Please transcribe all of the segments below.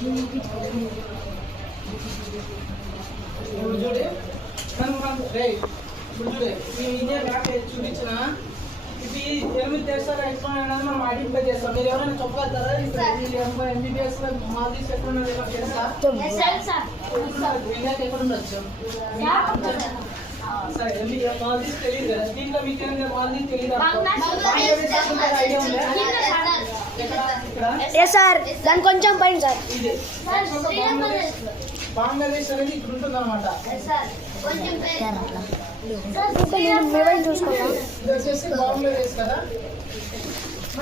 చూడే ఇదే మ్యాప్ చూపించిన ఇది 8 దేశాలు ఎట్లా అనేది మనం ఐడెంటిఫై చేస్తాం. మీరు ఎవరైనా చెప్పగలుగుతారా MBBS లో మాల్దీవ్స్ ఎక్కడ ఉన్నది తెలుసా? ఇండియాకి ఎక్కడ ఉండొచ్చు? సరే మాల్దీవ్స్ తెలియదు కదా, దీంట్లో మీకు ఏమైనా మాల్దీవ్స్ తెలియదు ఐడియా ఉందా? దాని కొంచెం పైన సార్. బంగ్లాదేశ్ అనేది ఇక్కడ ఉంటుంది అనమాట. చూసుకుంటాం. ఇది వచ్చేసి బంగ్లాదేశ్ కదా.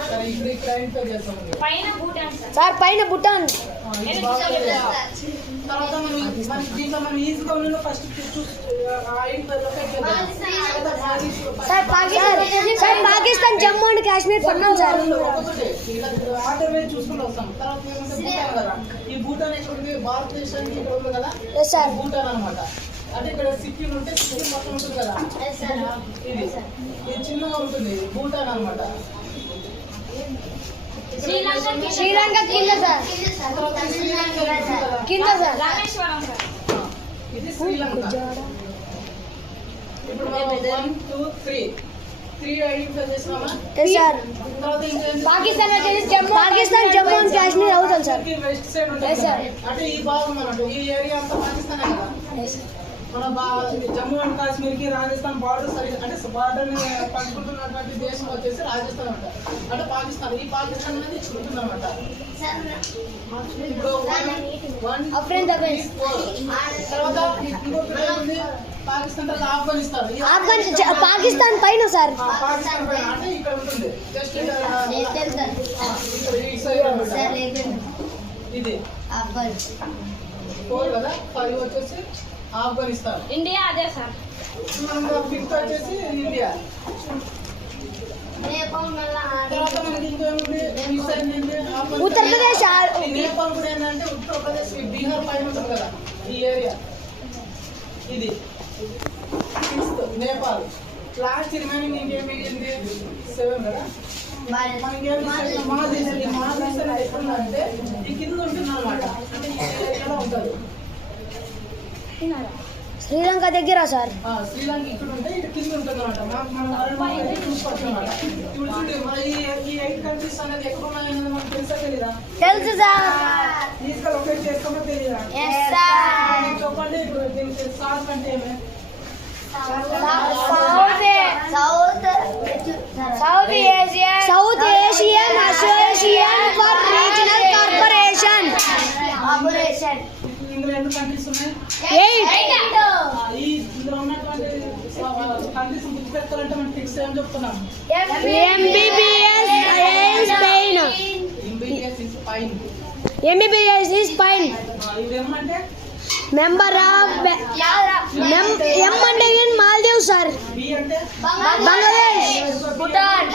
సరే ఇప్పుడు ఇక్కడ ఐడెంటిఫై చేస్తాం సార్. పైన భూటాన్. తర్వాత మనం దీంట్లో మనం ఈజీగా ఉన్న ఫస్ట్ పాకిస్తాన్ జమ్మూ అండ్ కాశ్మీర్ పన్నాం సార్. ఆర్డర్ మీద చూసుకుని వస్తాం. తర్వాత భూటాన్ కదా, ఈ భూటాన్ ఎక్కడ ఉంది? భారతదేశానికి ఇక్కడ ఉంది కదా, భూటాన్ అనమాట. అంటే ఇక్కడ సిక్కిం ఉంటే సిక్కిం మొత్తం ఉంటుంది కదా, ఇది చిన్నగా ఉంటుంది భూటాన్ అనమాట. శ్రీలంక కింద సార్. కింద సార్. ఇది శ్రీలంక. ఇప్పుడు 1 2 3 ఐడెంటిఫై చేసినామా? పాకిస్తాన్ జమ్మూ అండ్ కాశ్మీర్ అవుతాం సార్. వెస్ట్ సైడ్ ఉంటుంది అంటే ఈ భాగం అన్నట్టు, ఈ ఏరియా అంతా పాకిస్తానే కదా. మన జమ్మూ అండ్ కాశ్మీర్ కి రాజస్థాన్ బార్డర్ అంటే బార్డర్ పంచుకుంటున్నటువంటి దేశం వచ్చేసి రాజస్థాన్ అంట. అంటే పాకిస్తాన్, ఈ పాకిస్తాన్ అనేది ఉంటుంది అనమాట. ఇప్పుడు 1 2 3 4 తర్వాత పాకిస్తాన్ తర్వాత ఆఫ్ఘనిస్తాన్. పాకిస్తాన్ పైన సార్. పాకిస్తాన్ పైన అంటే ఇక్కడ ఉంటుంది జస్ట్ ఈ సైడ్ అన్నమాట. ఇది 4 కదా, 5 వచ్చేసి ఆఫ్ఘనిస్తాన్. ఇండియా అదే సార్. 5th వచ్చేసి ఇండియా. తర్వాత మనకి ఇంకేముంది? ఉత్తరప్రదేశ్. నేపాల్ కూడా ఏంటంటే ఉత్తరప్రదేశ్ బీహార్ పైన ఉంటుంది కదా ఈ ఏరియా. ఇది 6th నేపాల్. లాస్ట్ రిమైనింగ్ ఇంకేం మిగిలింది? 7 కదా. మనకేం మహాదేశం ఎక్కడుందంటే ఈ కింద ఉంటుంది అనమాట. అంటే ఈ ఏరియాలో ఉంటుంది. శ్రీలంక దగ్గర సార్. శ్రీలంక ఇక్కడ ఉంటే ఇటు కింద ఉంటుంది అనమాట. మనం చూసుకోవచ్చు అనమాట. ఇప్పుడు చూడండి మన ఈ 8 కంట్రీస్ అనేది ఎక్కడ ఉన్నాయనేది మనకు తెలుసా తెలీదా? తెలుసు సార్. ఈజీగా లొకేట్ చేసుకోమో తెలీదా? చెప్పండి. ఇప్పుడు దీనికి సాల్ట్ అంటే ఏమి? South Asian association for regional corporation. ఇందులో ఎన్ని కంట్రీస్ ఉన్నాయి? 8. ఇందులో ఉన్నటువంటి కంట్రీస్ గుర్తుపెట్టాలంటే మనం ఫిక్స్ ఏం చెప్తున్నాం? MBBS is Spain. ఇదేమంటే member of M అంటే ఇన్ మాల్దీవ్స్ సార్. బి అంటే బంగ్లాదేశ్, భూటాన్,